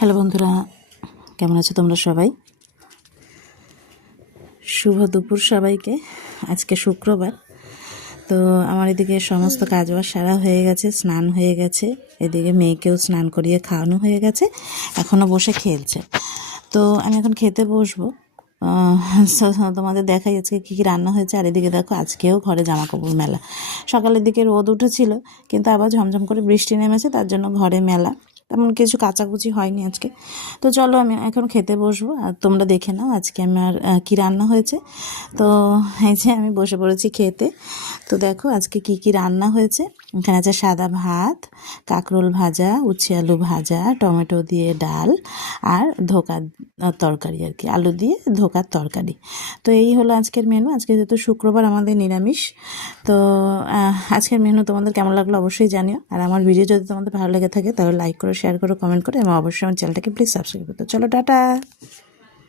Hello বন্ধুরা, কেমন আছো তোমরা সবাই? শুভ দুপুর সবাইকে। আজকে শুক্রবার, তো আমার এদিকে সমস্ত কাজবাজ সারা হয়ে গেছে, স্নান হয়ে গেছে, এদিকে মেয়েকেও স্নান করিয়ে খাওয়ানো হয়ে গেছে, এখনও বসে খেলছে। তো আমি এখন খেতে বসবো। তোমাদের দেখাই আজকে কী কী রান্না হয়েছে। আর এদিকে দেখো, আজকেও ঘরে জামা কাপড় মেলা। সকালের দিকে রোদ উঠেছিল, কিন্তু আবার ঝমঝম করে বৃষ্টি নেমেছে, তার জন্য ঘরে মেলা, তেমন কিছু কাচাকুচি হয়নি আজকে। তো চলো আমি এখন খেতে বসবো, আর তোমরা দেখে নাও আজকে আমার কী রান্না হয়েছে। তো এই যে আমি বসে পড়েছি খেতে। তো দেখো আজকে কি কি রান্না হয়েছে। এখানে আছে সাদা ভাত, কাঁকরোল ভাজা, উচ্ছে আলু ভাজা, টমেটো দিয়ে ডাল, আর ধোকার তরকারি, আর কি আলু দিয়ে ধোকার তরকারি। তো এই হলো আজকের মেনু। আজকে যেহেতু শুক্রবার, আমাদের নিরামিষ। তো আজকের মেনু তোমাদের কেমন লাগলো অবশ্যই জানিও। আর আমার ভিডিও যদি তোমাদের ভালো লেগে থাকে তাহলে লাইক করো, শেয়ার করো, কমেন্ট করো, এবং অবশ্যই আমার চ্যানেলটাকে প্লিজ সাবস্ক্রাইব করো। চলো টাটা।